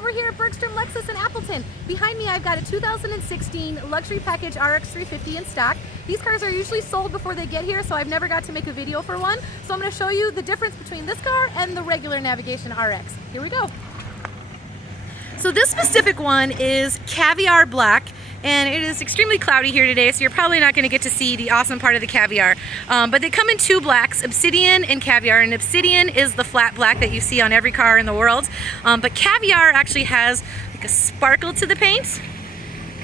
over here at Bergstrom Lexus in Appleton. Behind me I've got a 2016 luxury package RX 350 in stock. These cars are usually sold before they get here, so I've never got to make a video for one. So I'm going to show you the difference between this car and the regular Navigation RX. Here we go. So this specific one is Caviar Black, and it is extremely cloudy here today, so you're probably not going to get to see the awesome part of the Caviar. But they come in two blacks, Obsidian and Caviar, and Obsidian is the flat black that you see on every car in the world. But Caviar actually has like a sparkle to the paint.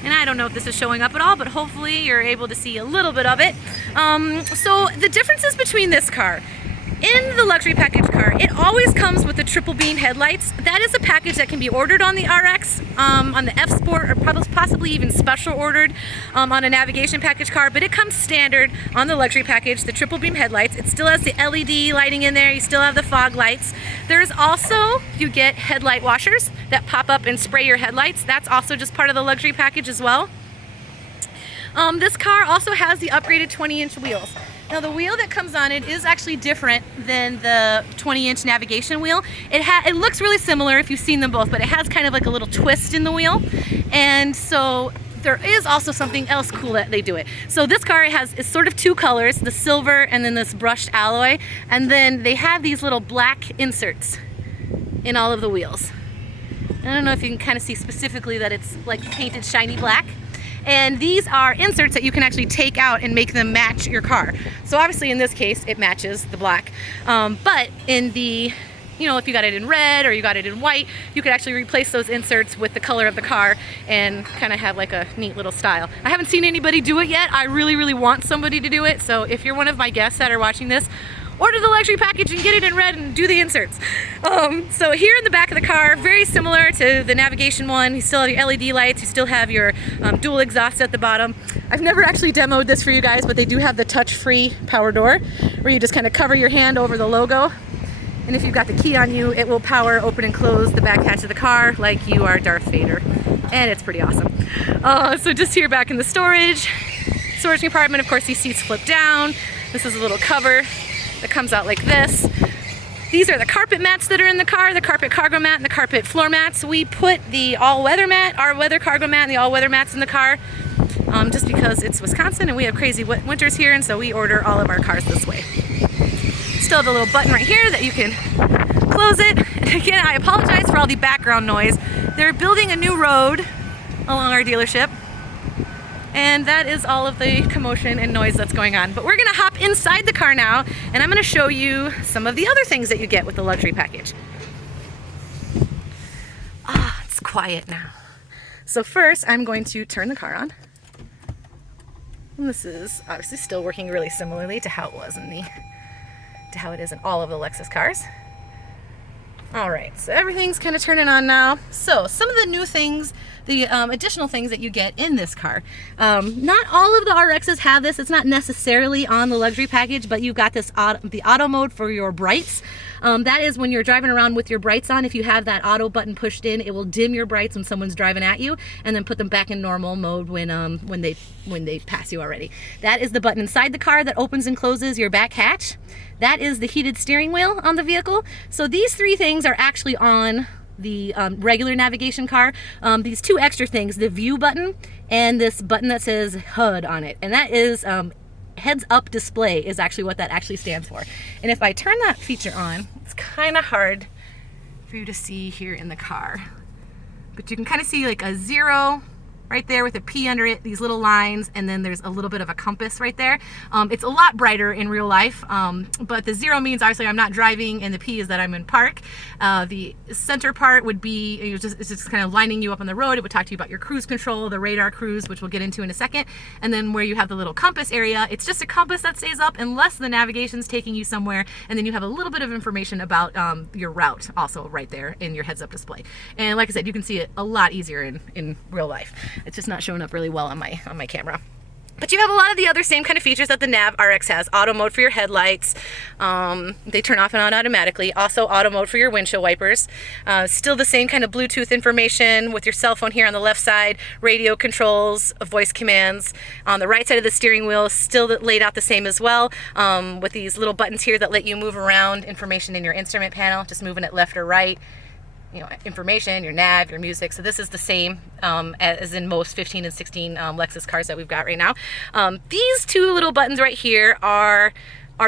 And I don't know if this is showing up at all, but hopefully you're able to see a little bit of it. So the differences between this car, in the luxury package car, it always comes with the triple beam headlights. That is a package that can be ordered on the RX, on the F Sport, or possibly even special ordered on a navigation package car, but it comes standard on the luxury package, the triple beam headlights. It still has the LED lighting in there, you still have the fog lights. There's also, you get headlight washers that pop up and spray your headlights. That's also just part of the luxury package as well. This car also has the upgraded 20-inch wheels. Now the wheel that comes on it is actually different than the 20-inch navigation wheel. It looks really similar if you've seen them both, but it has kind of like a little twist in the wheel. And so there is also something else cool that they do it. So this car is sort of two colors, the silver and then this brushed alloy. And then they have these little black inserts in all of the wheels. I don't know if you can kind of see specifically that it's like painted shiny black. And these are inserts that you can actually take out and make them match your car. So obviously in this case, it matches the black. But in the, if you got it in red or you got it in white, you could actually replace those inserts with the color of the car and kind of have like a neat little style. I haven't seen anybody do it yet. I really, really want somebody to do it. So if you're one of my guests that are watching this, order the luxury package and get it in red and do the inserts. So here in the back of the car, very similar to the navigation one, you still have your LED lights, you still have your dual exhaust at the bottom. I've never actually demoed this for you guys, but they do have the touch-free power door where you just kind of cover your hand over the logo. And if you've got the key on you, it will power, open and close the back hatch of the car like you are Darth Vader. And it's pretty awesome. So just here back in the storage compartment, of course these seats flip down. This is a little cover that comes out like this. These are the carpet mats that are in the car, the carpet cargo mat and the carpet floor mats. We put the all-weather mat, our weather cargo mat, and the all-weather mats in the car just because it's Wisconsin and we have crazy winters here, and so we order all of our cars this way. Still have a little button right here that you can close it. And again, I apologize for all the background noise. They're building a new road along our dealership, and that is all of the commotion and noise that's going on. But we're gonna hop inside the car now, and I'm gonna show you some of the other things that you get with the luxury package. It's quiet now. So first, I'm going to turn the car on. And this is obviously still working really similarly to how it was to how it is in all of the Lexus cars. All right, so everything's kind of turning on now. So some of the new things, the additional things that you get in this car. Not all of the RXs have this. It's not necessarily on the luxury package, but you've got this the auto mode for your brights. That is when you're driving around with your brights on. If you have that auto button pushed in, it will dim your brights when someone's driving at you, and then put them back in normal mode when they pass you already. That is the button inside the car that opens and closes your back hatch. That is the heated steering wheel on the vehicle. So these three things are actually on the regular navigation car. These two extra things, the view button and this button that says HUD on it, and that is heads up display is actually what that actually stands for. And if I turn that feature on, it's kind of hard for you to see here in the car, but you can kind of see like a 0 right there with a P under it, these little lines, and then there's a little bit of a compass right there. It's a lot brighter in real life, but the 0 means obviously I'm not driving, and the P is that I'm in park. The center part would be, it's just kind of lining you up on the road. It would talk to you about your cruise control, the radar cruise, which we'll get into in a second. And then where you have the little compass area, it's just a compass that stays up unless the navigation's taking you somewhere, and then you have a little bit of information about your route also right there in your heads-up display. And like I said, you can see it a lot easier in real life. It's just not showing up really well on my camera. But you have a lot of the other same kind of features that the Nav RX has. Auto mode for your headlights. They turn off and on automatically. Also auto mode for your windshield wipers. Still the same kind of Bluetooth information with your cell phone here on the left side. Radio controls, voice commands. On the right side of the steering wheel, still laid out the same as well. With these little buttons here that let you move around information in your instrument panel. Just moving it left or right. information, your nav, your music. So this is the same as in most 15 and 16 Lexus cars that we've got right now. These two little buttons right here are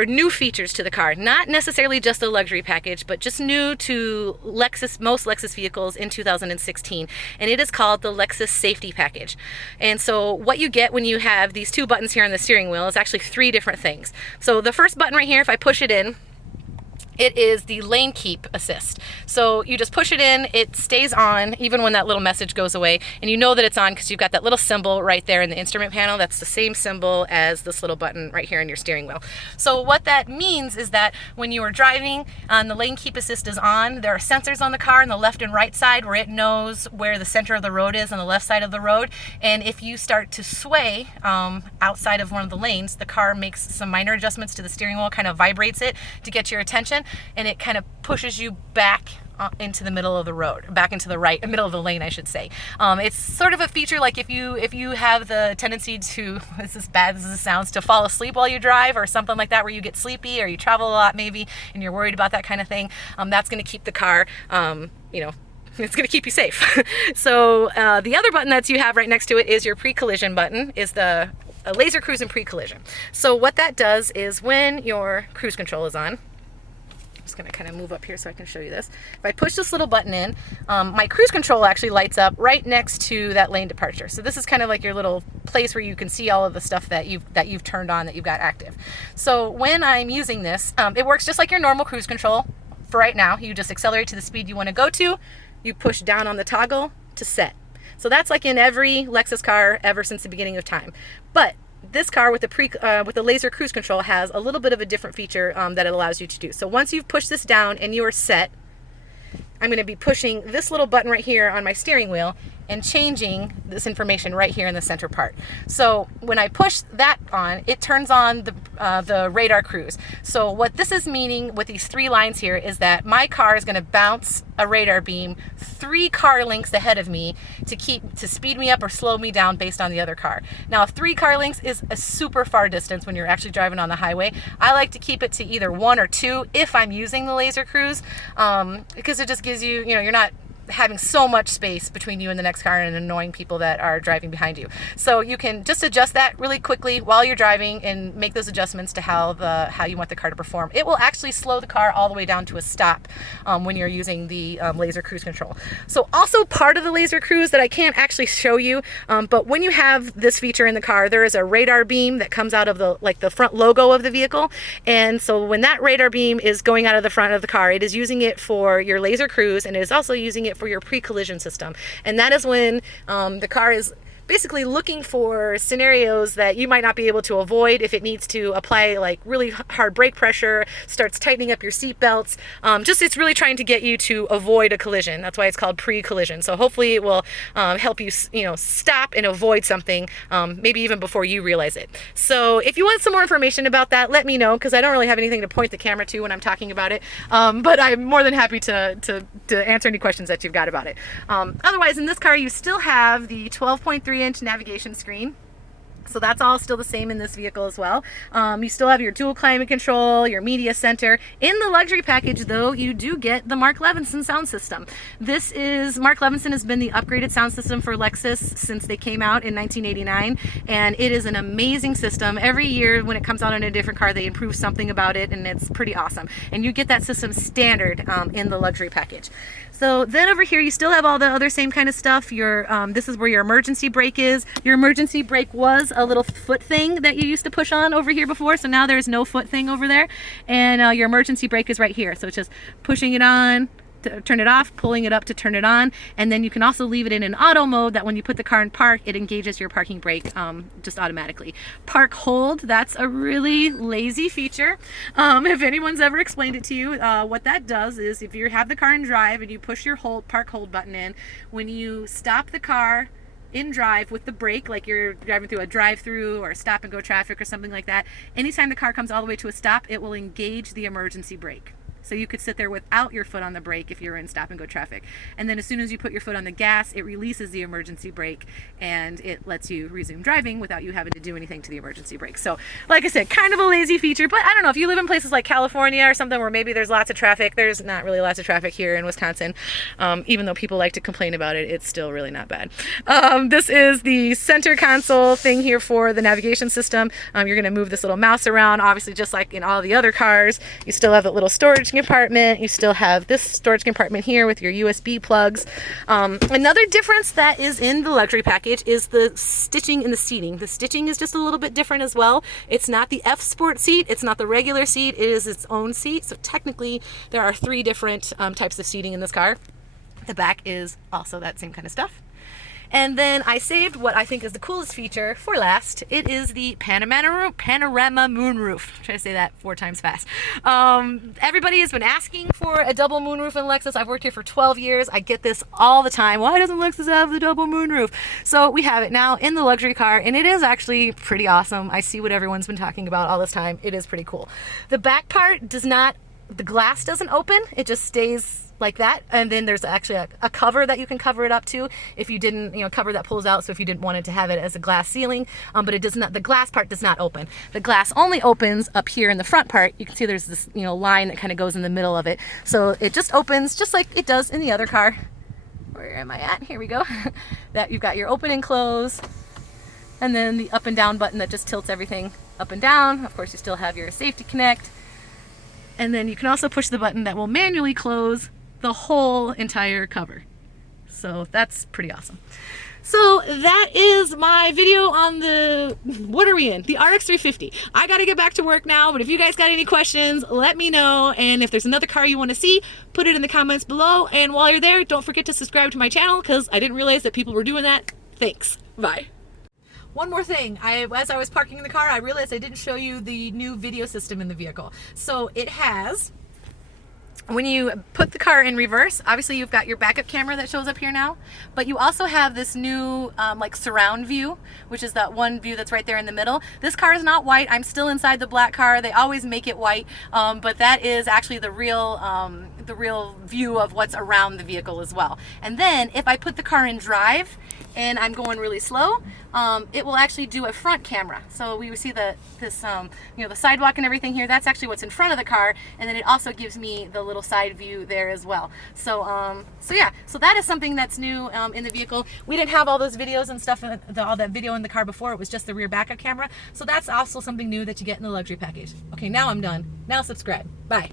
new features to the car, not necessarily just a luxury package, but just new to most Lexus vehicles in 2016, and it is called the Lexus Safety Package. And so what you get when you have these two buttons here on the steering wheel is actually three different things. So the first button right here, if I push it in, it is the lane keep assist. So you just push it in, it stays on even when that little message goes away, and you know that it's on because you've got that little symbol right there in the instrument panel. That's the same symbol as this little button right here on your steering wheel. So what that means is that when you are driving and the lane keep assist is on, there are sensors on the car on the left and right side where it knows where the center of the road is on the left side of the road. And if you start to sway outside of one of the lanes, the car makes some minor adjustments to the steering wheel, kind of vibrates it to get your attention, and it kind of pushes you back into the middle of the road, back into the middle of the lane, I should say. It's sort of a feature like if you have the tendency to, as bad as this sounds, to fall asleep while you drive or something like that, where you get sleepy or you travel a lot maybe and you're worried about that kind of thing, that's going to keep the car, it's going to keep you safe. So the other button that you have right next to it is your pre-collision button, is the laser cruise and pre-collision. So what that does is when your cruise control is on, just going to kind of move up here so I can show you this. If I push this little button in, my cruise control actually lights up right next to that lane departure. So this is kind of like your little place where you can see all of the stuff that you've turned on, that you've got active. So when I'm using this, it works just like your normal cruise control. For right now, you just accelerate to the speed you want to go to, you push down on the toggle to set. So that's like in every Lexus car ever since the beginning of time. But this car with the laser cruise control has a little bit of a different feature that it allows you to do. So once you've pushed this down and you are set, I'm going to be pushing this little button right here on my steering wheel and changing this information right here in the center part. So when I push that on, it turns on the radar cruise. So what this is meaning with these three lines here is that my car is going to bounce a radar beam 3 car lengths ahead of me to speed me up or slow me down based on the other car. Now 3 car lengths is a super far distance when you're actually driving on the highway. I like to keep it to either 1 or 2 if I'm using the laser cruise, because it just gives you, you're not having so much space between you and the next car and annoying people that are driving behind you. So you can just adjust that really quickly while you're driving and make those adjustments to how you want the car to perform. It will actually slow the car all the way down to a stop when you're using the laser cruise control. So also part of the laser cruise that I can't actually show you, but when you have this feature in the car, there is a radar beam that comes out of the front logo of the vehicle. And so when that radar beam is going out of the front of the car, it is using it for your laser cruise, and it is also using it for your pre-collision system. And that is when the car is basically looking for scenarios that you might not be able to avoid if it needs to apply like really hard brake pressure, starts tightening up your seat belts. It's really trying to get you to avoid a collision. That's why it's called pre-collision. So hopefully it will help you, stop and avoid something, maybe even before you realize it. So if you want some more information about that, let me know, because I don't really have anything to point the camera to when I'm talking about it. But I'm more than happy to answer any questions that you've got about it. Otherwise, in this car, you still have the 12.3-inch navigation screen. So that's all still the same in this vehicle as well. You still have your dual climate control, your media center. In the luxury package, though, you do get the Mark Levinson sound system. Mark Levinson has been the upgraded sound system for Lexus since they came out in 1989, and it is an amazing system. Every year when it comes out on a different car, they improve something about it, and it's pretty awesome. And you get that system standard in the luxury package. So then over here, you still have all the other same kind of stuff. This is where your emergency brake is. Your emergency brake was a little foot thing that you used to push on over here before, so now there's no foot thing over there. And your emergency brake is right here. So it's just pushing it on to turn it off, pulling it up to turn it on, and then you can also leave it in an auto mode that when you put the car in park, it engages your parking brake just automatically. Park hold, that's a really lazy feature. If anyone's ever explained it to you, what that does is if you have the car in drive and you push your park hold button in, when you stop the car in drive with the brake, like you're driving through a drive-through or stop and go traffic or something like that, anytime the car comes all the way to a stop, it will engage the emergency brake. So you could sit there without your foot on the brake if you're in stop and go traffic. And then as soon as you put your foot on the gas, it releases the emergency brake and it lets you resume driving without you having to do anything to the emergency brake. So like I said, kind of a lazy feature, but I don't know, if you live in places like California or something where maybe there's lots of traffic, there's not really lots of traffic here in Wisconsin. Even though people like to complain about it, it's still really not bad. This is the center console thing here for the navigation system. You're going to move this little mouse around, obviously just like in all the other cars. You still have that little storage compartment. You still have this storage compartment here with your USB plugs. Another difference that is in the luxury package is the stitching in the seating. The stitching is just a little bit different as well. It's not the F Sport seat. It's not the regular seat. It is its own seat. So technically there are 3 different types of seating in this car. The back is also that same kind of stuff. And then I saved what I think is the coolest feature for last. It is the panorama moonroof. Try to say that 4 times fast. Everybody has been asking for a double moonroof in Lexus. I've worked here for 12 years. I get this all the time. Why doesn't Lexus have the double moonroof? So we have it now in the luxury car, and it is actually pretty awesome. I see what everyone's been talking about all this time. It is pretty cool. The back part does not, the glass doesn't open. It just stays like that, and then there's actually a cover that you can cover it up to if you didn't, cover that pulls out, so if you didn't want it to have it as a glass ceiling, but it does not, the glass part does not open. The glass only opens up here in the front part. You can see there's this line that kind of goes in the middle of it, so it just opens just like it does in the other car. Where am I at? Here we go. That you've got your open and close, and then the up and down button that just tilts everything up and down. Of course, you still have your safety connect, and then you can also push the button that will manually close the whole entire cover. So that's pretty awesome. So that is my video on the, what are we in? The RX 350. I gotta get back to work now, but if you guys got any questions, let me know. And if there's another car you wanna see, put it in the comments below. And while you're there, don't forget to subscribe to my channel because I didn't realize that people were doing that. Thanks, bye. One more thing, as I was parking in the car, I realized I didn't show you the new video system in the vehicle. So it has, when you put the car in reverse, obviously you've got your backup camera that shows up here now, but you also have this new like surround view, which is that one view that's right there in the middle. This car is not white. I'm still inside the black car. They always make it white, but that is actually the real view of what's around the vehicle as well. And then if I put the car in drive and I'm going really slow, it will actually do a front camera. So we see the sidewalk and everything here. That's actually what's in front of the car, and then it also gives me the little side view there as well. So yeah, so that is something that's new in the vehicle. We didn't have all those videos and stuff, all that video in the car before. It was just the rear backup camera. So that's also something new that you get in the luxury package. Okay, now I'm done. Now subscribe. Bye.